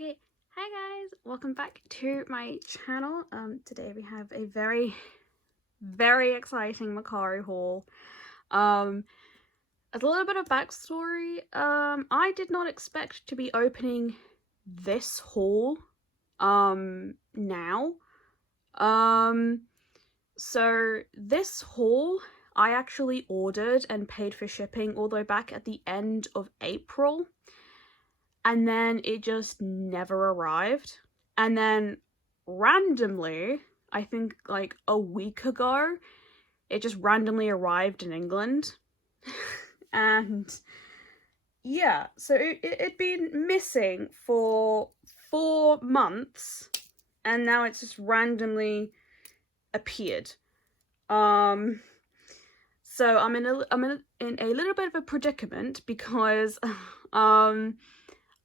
Okay, hi guys, welcome back to my channel. Today we have a very exciting Mercari haul. As a little bit of backstory, I did not expect to be opening this haul now. So this haul I actually ordered and paid for shipping all the way back at the end of April. And then it just never arrived. And then randomly, I think like a week ago, it just randomly arrived in England. And yeah, so it'd been missing for 4 months, and now it's just randomly appeared. So I'm in a little bit of a predicament because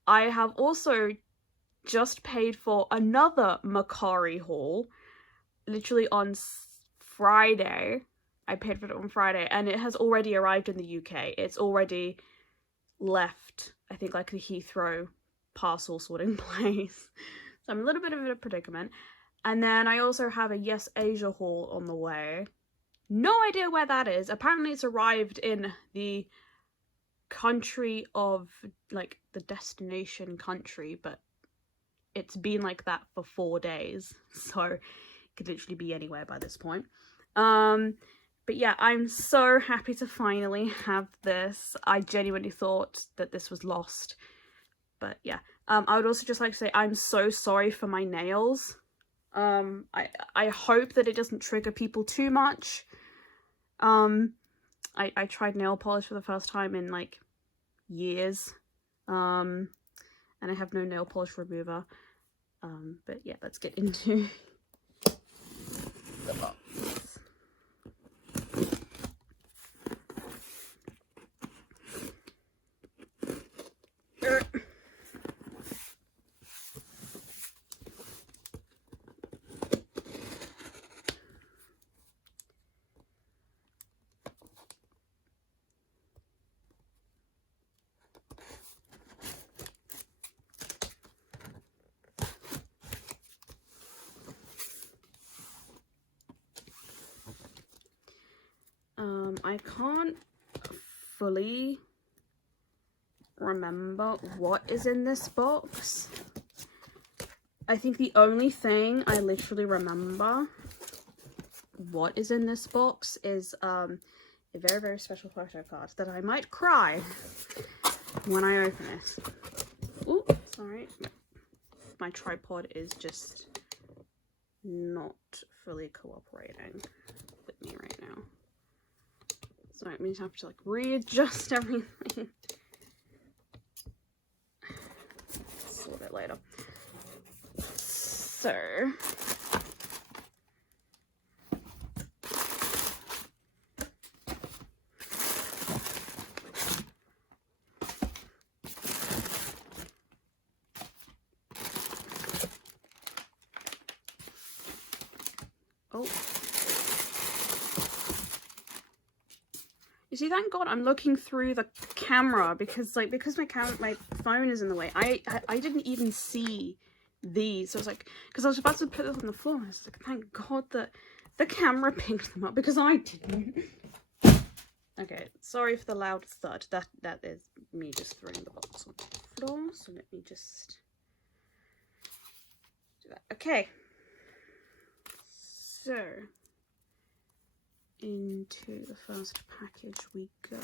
I have also just paid for another Mercari haul, literally on Friday. I paid for it on Friday, and it has already arrived in the UK. It's already left, I think, like the Heathrow parcel sorting place. So I'm a little bit of a predicament. And then I also have a Yes Asia haul on the way. No idea where that is. Apparently it's arrived in the country of, like, the destination country, but it's been like that for 4 days, so it could literally be anywhere by this point. But yeah, I'm so happy to finally have this. I genuinely thought that this was lost, but yeah. I would also just like to say I'm so sorry for my nails. I hope that it doesn't trigger people too much. I tried nail polish for the first time in like years, and I have no nail polish remover. But yeah, let's get into the box. I can't fully remember what is in this box. I think the only thing I literally remember what is in this box is a very special photo card that I might cry when I open it. Ooh, sorry. My tripod is just not fully cooperating with me right now. So I mean, I have to like readjust everything. Just a little bit later. So oh. You see, thank God I'm looking through the camera because my phone is in the way. I didn't even see these. So I was like, because I was about to put them on the floor. I was like, thank God that the camera picked them up because I didn't. Okay, sorry for the loud thud. That is me just throwing the box on the floor. So let me just do that. Okay. So into the first package we go.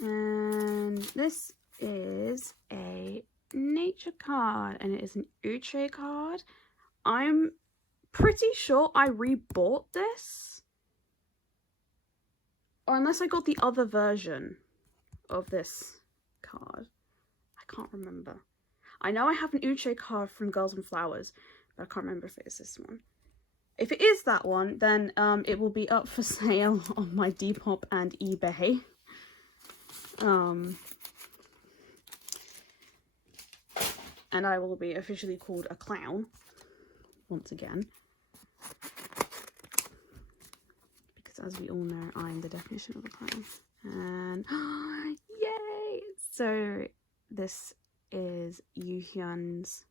And this is a nature card, and it is an Uche card. I'm pretty sure I rebought this, or unless I got the other version of this card. I can't remember. I know I have an Uche card from Girls and Flowers, but I can't remember if it is this one. If it is that one, then it will be up for sale on my Depop and eBay. And I will be officially called a clown once again. Because as we all know, I'm the definition of a clown. And yay! So this is Yuhyun's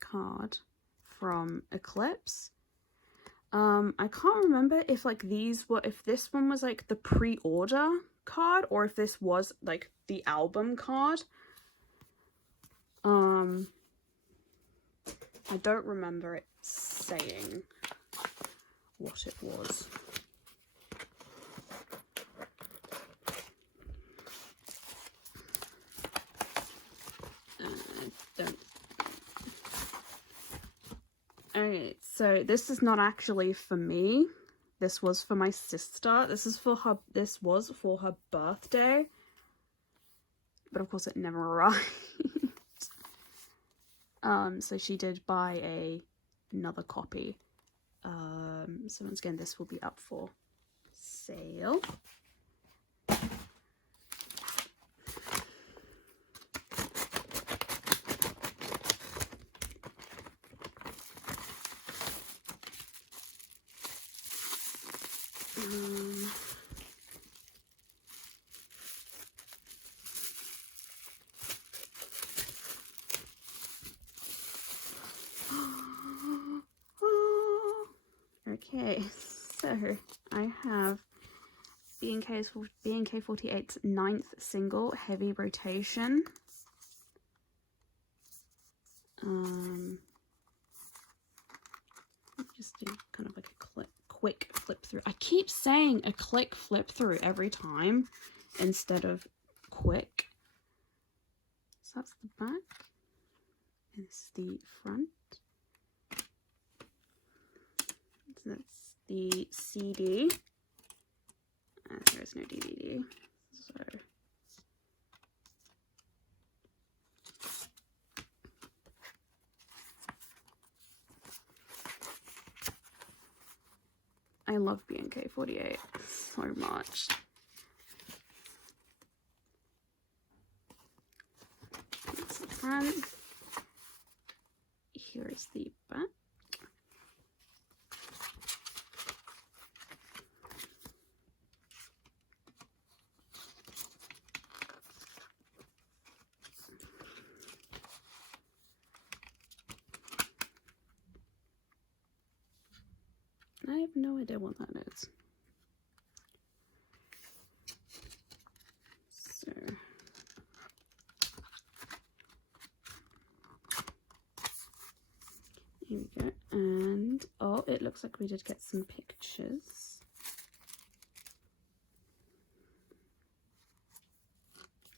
card from Eclipse. I can't remember if like if this one was like the pre-order card or if this was like the album card. I don't remember it saying what it was. Okay, so this is not actually for me. This was for my sister. This was for her birthday. But of course it never arrived. So she did buy another copy. So once again, this will be up for sale. Okay, so I have BNK48's 9th single, Heavy Rotation. Just do kind of like a quick flip through. I keep saying a click flip through every time instead of quick. So that's the back. And this is the front. So that's the CD. There is no DVD. So I love BNK48 so much. That's the front. Here is the back. I have no idea what that is. So here we go. And oh, it looks like we did get some pictures.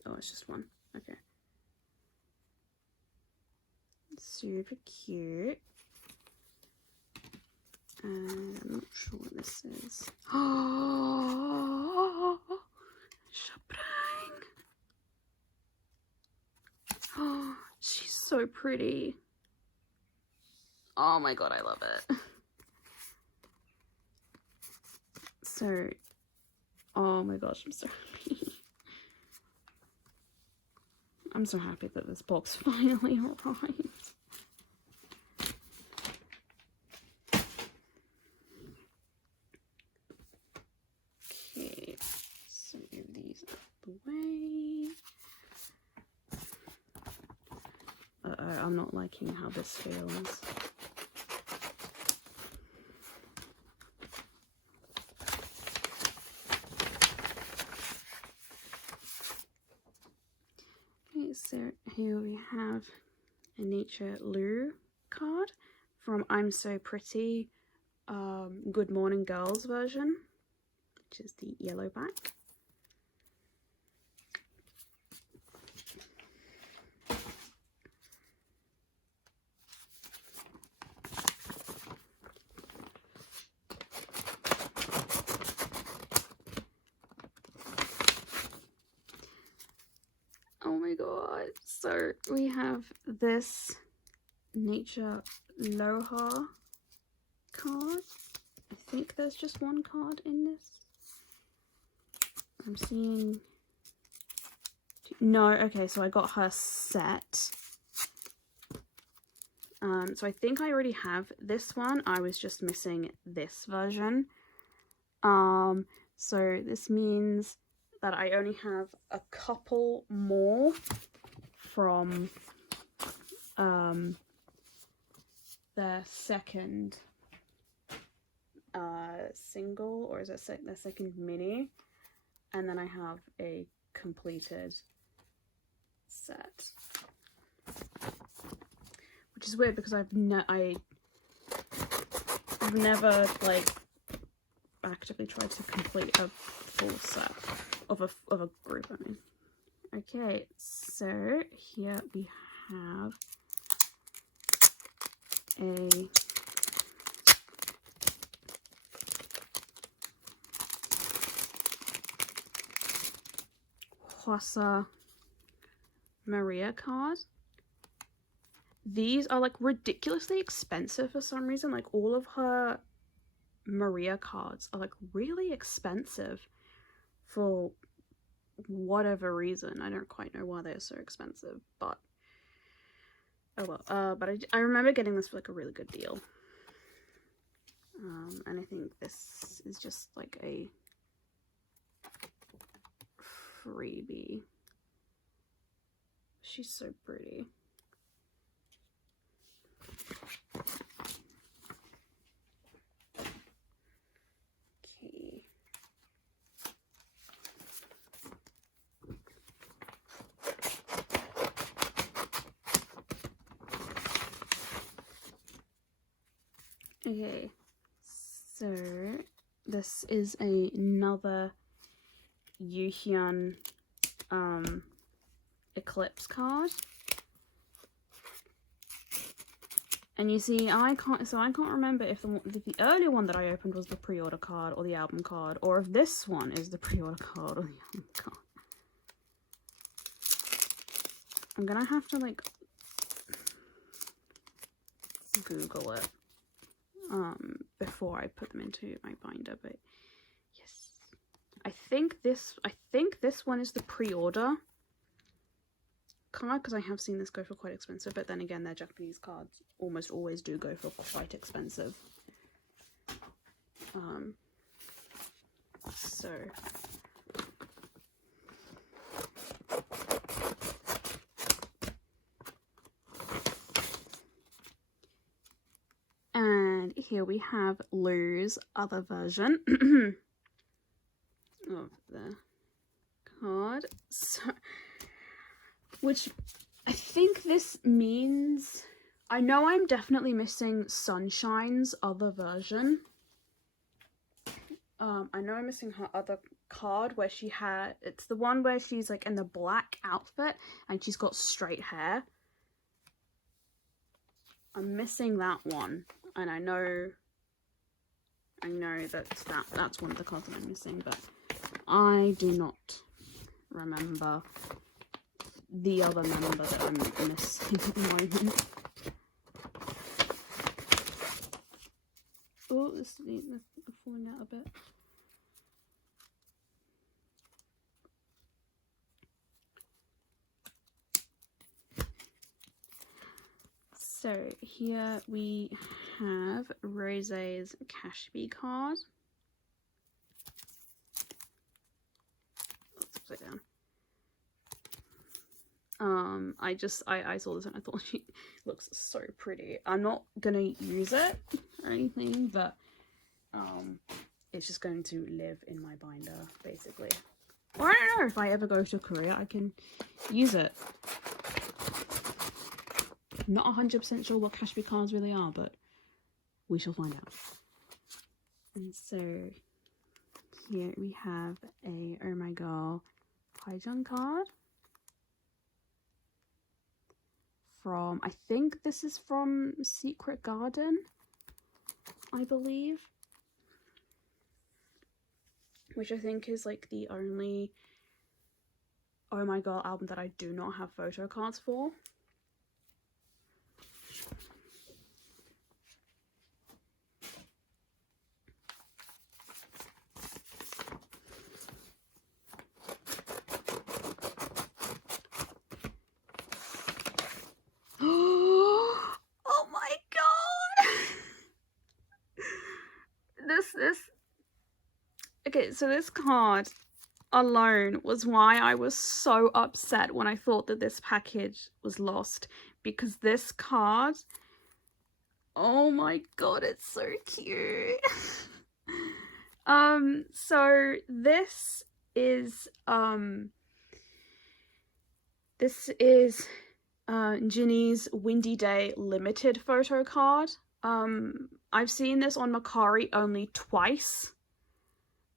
Oh, it's just one. Okay. Super cute. I'm not sure what this is. Oh, Shabrang. Oh, she's so pretty. Oh my god, I love it. So, oh my gosh, I'm so happy. I'm so happy that this box finally arrived. Way. I'm not liking how this feels. Okay, so here we have a Nature Lou card from I'm So Pretty, Good Morning Girls version, which is the yellow back. Oh my god, So we have this Nature Loha card. I think there's just one card in this. I'm seeing... No, okay, so I got her set. So I think I already have this one. I was just missing this version. So this means that I only have a couple more from their second single, or is it their second mini, and then I have a completed set, which is weird because I've never like actively tried to complete a full set of a group. I mean, okay, so here we have a Rosa Maria card. These are like ridiculously expensive for some reason. Like all of her Maria cards are like really expensive for whatever reason. I don't quite know why they're so expensive, but oh well. But I remember getting this for like a really good deal. And I think this is just like a freebie. She's so pretty. Okay, so this is another Yuhyun Eclipse card, and you see I can't remember if the earlier one that I opened was the pre-order card or the album card, or if this one is the pre-order card or the album card. I'm gonna have to like Google it before I put them into my binder, but yes, I think this one is the pre-order card, because I have seen this go for quite expensive, but then again their Japanese cards almost always do go for quite expensive. So and here we have Lou's other version of the card, so, which I think this means, I know I'm definitely missing Sunshine's other version. I know I'm missing her other card where she had, it's the one where she's like in the black outfit and she's got straight hair. I'm missing that one, and I know that's one of the cards that I'm missing, but I do not remember the other member that I'm missing at the moment. Oh, this is falling out a bit. So here we have Rose's Cashby card. That's upside down. I saw this and I thought she looks so pretty. I'm not gonna use it or anything, but it's just going to live in my binder basically. Or I don't know, if I ever go to Korea I can use it. Not 100% sure what Cashby cards really are, but we shall find out. And so here we have a Oh My Girl Hyjun card from, I think this is from Secret Garden, I believe, which I think is like the only Oh My Girl album that I do not have photo cards for. Oh my god! This okay, so this card alone was why I was so upset when I thought that this package was lost, because this card, oh my god, it's so cute. So this is Ginny's Windy Day limited photo card. I've seen this on Mercari only twice.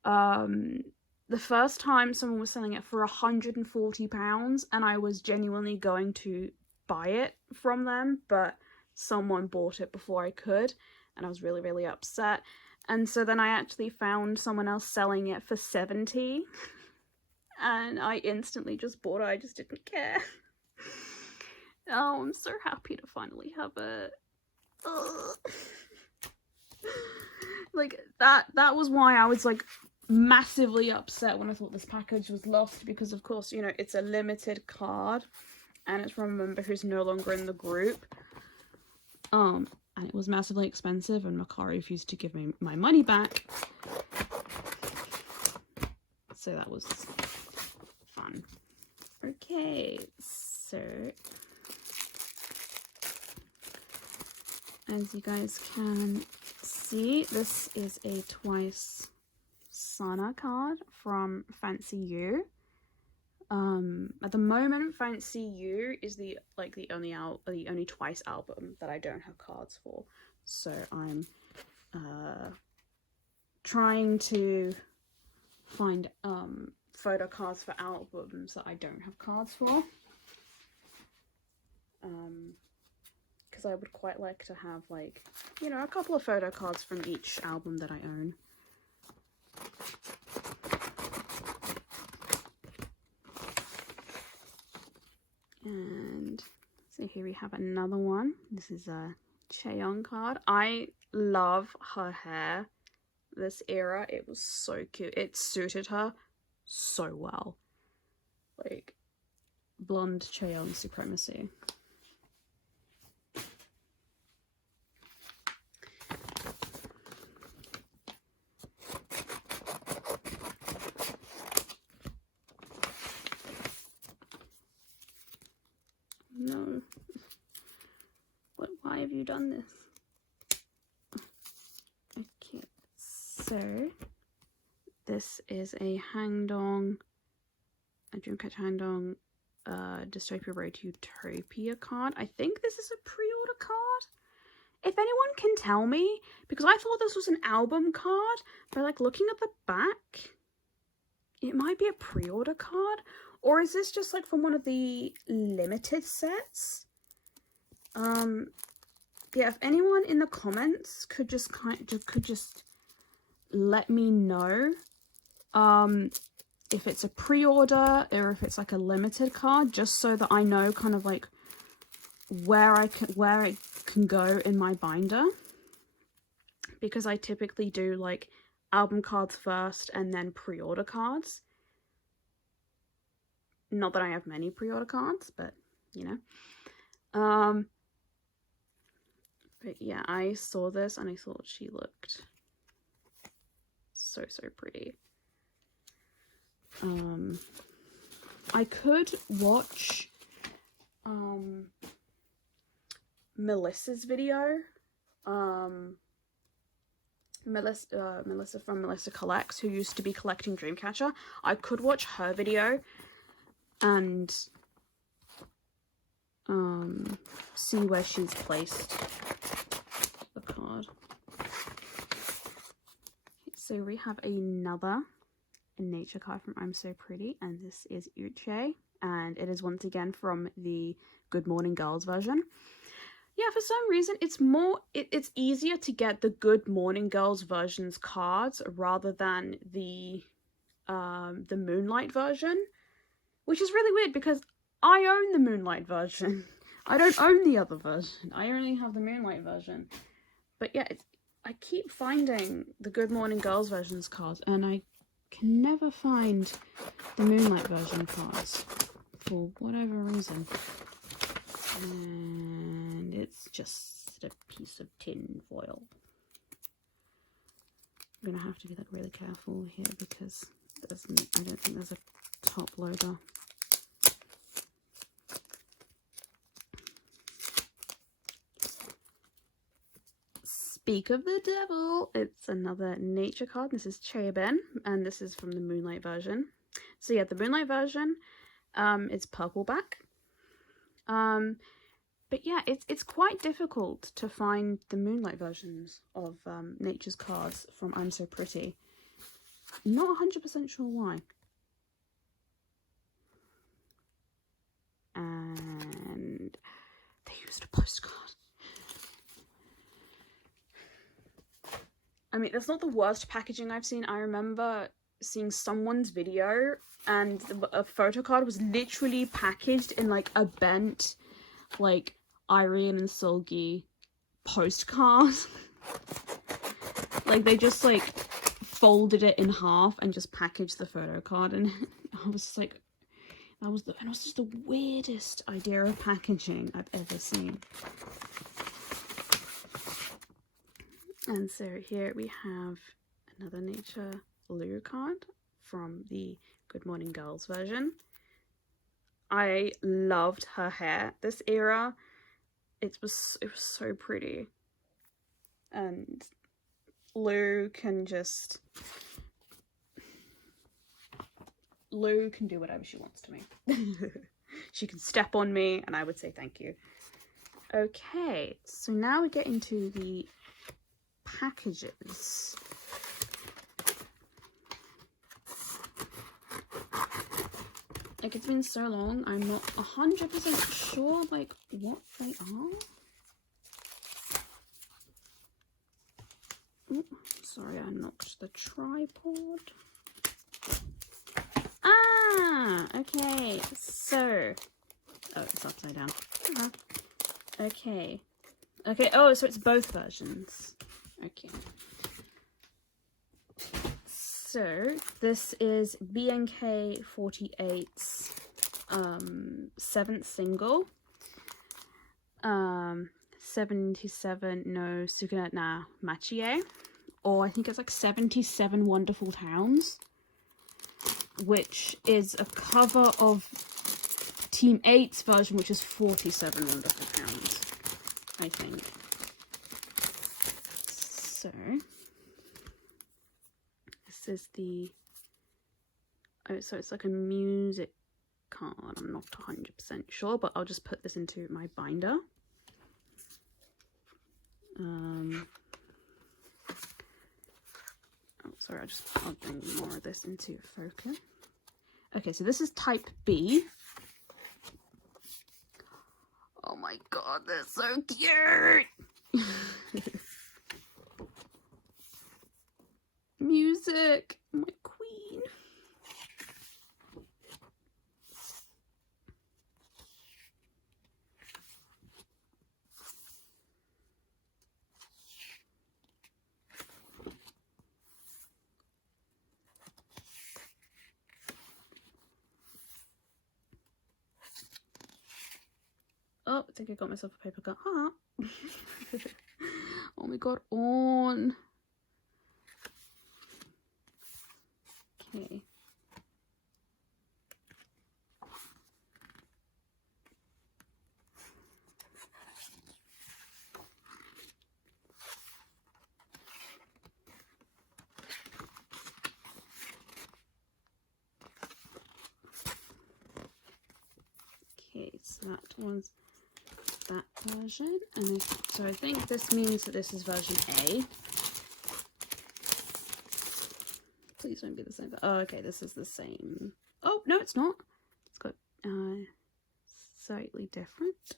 The first time someone was selling it for £140 and I was genuinely going to buy it from them, but someone bought it before I could and I was really, really upset. And so then I actually found someone else selling it for £70 and I instantly just bought it. I just didn't care. Oh, I'm so happy to finally have it. Like that was why I was like massively upset when I thought this package was lost, because of course, you know, it's a limited card and it's from a member who's no longer in the group. And it was massively expensive and Mercari refused to give me my money back. So that was fun. Okay, so as you guys can see, this is a Twice Sana card from Fancy You. At the moment, Fancy You is the only Twice album that I don't have cards for. So I'm trying to find photo cards for albums that I don't have cards for. Because I would quite like to have, like, you know, a couple of photo cards from each album that I own. And so here we have another one. This is a Chaeyoung card. I love her hair this era. It was so cute. It suited her so well. Like, blonde Chaeyoung supremacy. No. Why have you done this? Okay, so this is a Dreamcatcher Hangdong Dystopia Road to Utopia card. I think this is a pre-order card. If anyone can tell me, because I thought this was an album card, but like looking at the back, it might be a pre-order card. Or is this just like from one of the limited sets? Yeah, if anyone in the comments could just let me know if it's a pre-order or if it's like a limited card, just so that I know kind of like where it can go in my binder, because I typically do like album cards first and then pre-order cards. Not that I have many pre-order cards, but you know. But yeah, I saw this and I thought she looked so pretty. I could watch Melissa's video. Melissa from Melissa Collects, who used to be collecting Dreamcatcher. I could watch her video and see where she's placed the card. So we have another nature card from I'm So Pretty, and this is Uche, and it is once again from the Good Morning Girls version. Yeah, for some reason it's easier to get the Good Morning Girls versions cards rather than the Moonlight version, which is really weird because I own the Moonlight version. I don't own the other version. I only have the Moonlight version. But yeah, I keep finding the Good Morning Girls versions cards, and I can never find the Moonlight version cards for whatever reason. And it's just a piece of tin foil. I'm gonna have to be like really careful here because I don't think there's a top loader. Speak of the devil, it's another nature card. This is Chaeben, and this is from the Moonlight version. So yeah, the Moonlight version, it's purple back. But yeah, it's quite difficult to find the Moonlight versions of Nature's cards from I'm So Pretty. Not 100% sure why. And they used a postcard. I mean, that's not the worst packaging I've seen. I remember seeing someone's video and a photo card was literally packaged in like a bent, like, Irene and Solgi postcard. Like, they just like folded it in half and just packaged the photo card, and I was just like, it was just the weirdest idea of packaging I've ever seen. And so here we have another Nature Lou card from the Good Morning Girls version. I loved her hair this era. It was so pretty. And Lou can do whatever she wants to me. She can step on me and I would say thank you. Okay, so now we get into the packages. Like, it's been so long, I'm not 100% sure, like, what they are. Ooh, sorry, I knocked the tripod. Ah, okay, so... Oh, it's upside down. Okay. Okay, oh, so it's both versions. Okay. So, this is BNK48's 7th single. 77 no Sukuna na Machie. Or I think it's like 77 Wonderful Towns. Which is a cover of Team 8's version, which is 47 Wonderful Towns, I think. So... this is the... oh, so it's like a music card. I'm not 100% sure, but I'll just put this into my binder. Oh, sorry, I'll bring more of this into focus. Okay, so this is type B. Oh my god, they're so cute! Music, my queen. Oh, I think I got myself a paper cut. Huh? Oh my god, on. Okay. Okay, so that was that version, and so I think this means that this is version A. Please don't be the same. Oh, okay, this is the same. Oh, no, it's not. It's got slightly different.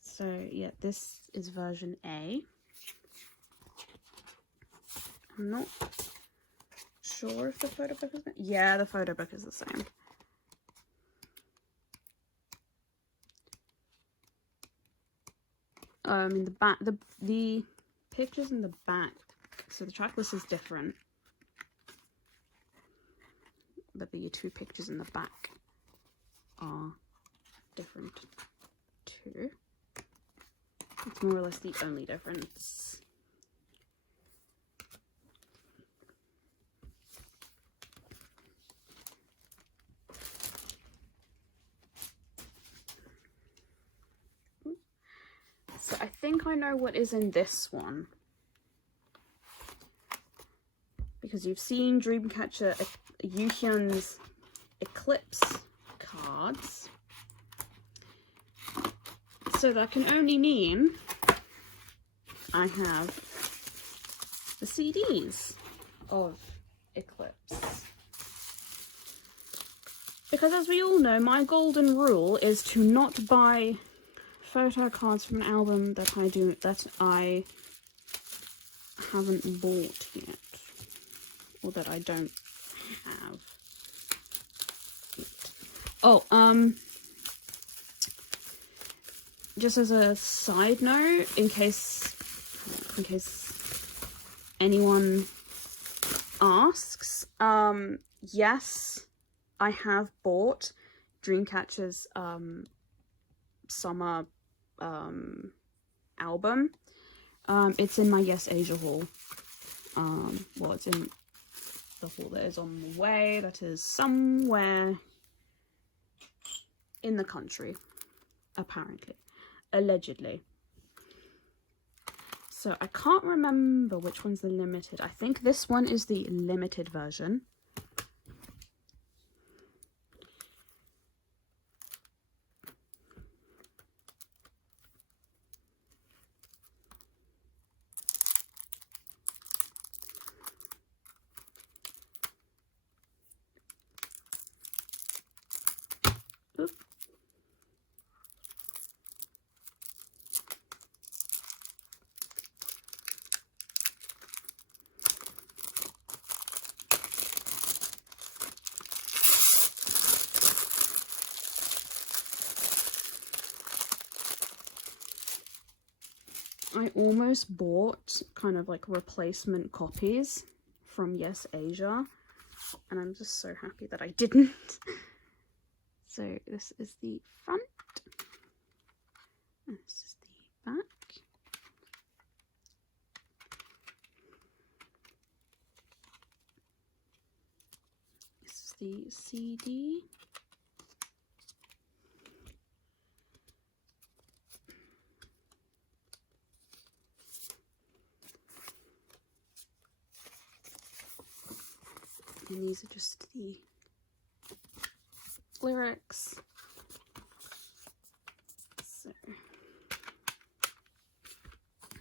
So, yeah, this is version A. I'm not sure if the photo book is... Yeah, the photo book is the same. In the back, the pictures in the back, so the track list is different. But the 2 pictures in the back are different too. It's more or less the only difference. So I think I know what is in this one. Because you've seen Dreamcatcher Yuhyun's Eclipse cards. So that can only mean I have the CDs of Eclipse. Because as we all know, my golden rule is to not buy photo cards from an album that I haven't bought yet. Or that I don't have it. Oh, just as a side note, in case anyone asks, yes, I have bought Dreamcatcher's summer album. It's in my Yes Asia haul. Well, it's in the haul that is on the way, that is somewhere in the country, apparently, allegedly. So I can't remember which one's the limited. I think this one is the limited version. Oop. I almost bought kind of like replacement copies from Yes Asia, and I'm just so happy that I didn't. So this is the front, and this is the back. This is the CD. And these are just the lyrics. So,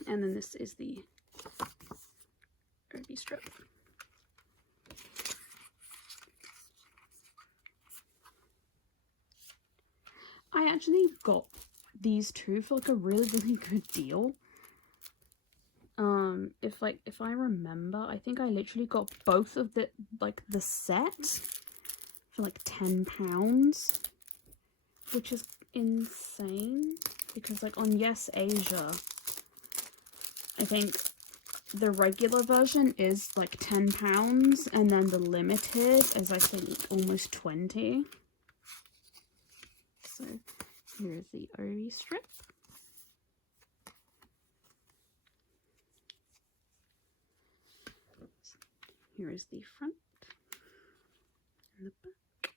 and then this is the Irby strip. I actually got these two for like a really good deal. If I remember, I think I literally got both of the set for like £10, which is insane because like on Yes Asia, I think the regular version is like £10 and then the limited is I think almost 20. So here's the OE strip. Here is the front and the back.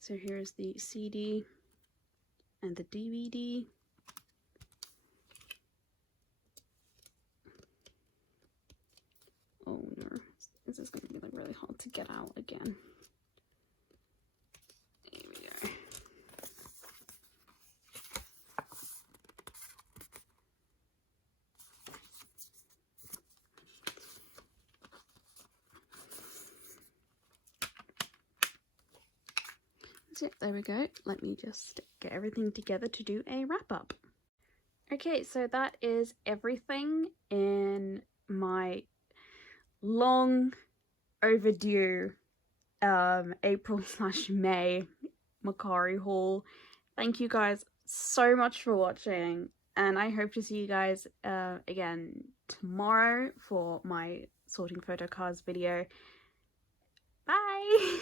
So here's the CD and the DVD. Oh no, this is going to be like really hard to get out again. Here we go. So there we go. Let me just get everything together to do a wrap up. Okay, so that is everything in my long overdue April/May Mercari haul. Thank you guys so much for watching, and I hope to see you guys again tomorrow for my sorting photo cards video. Bye!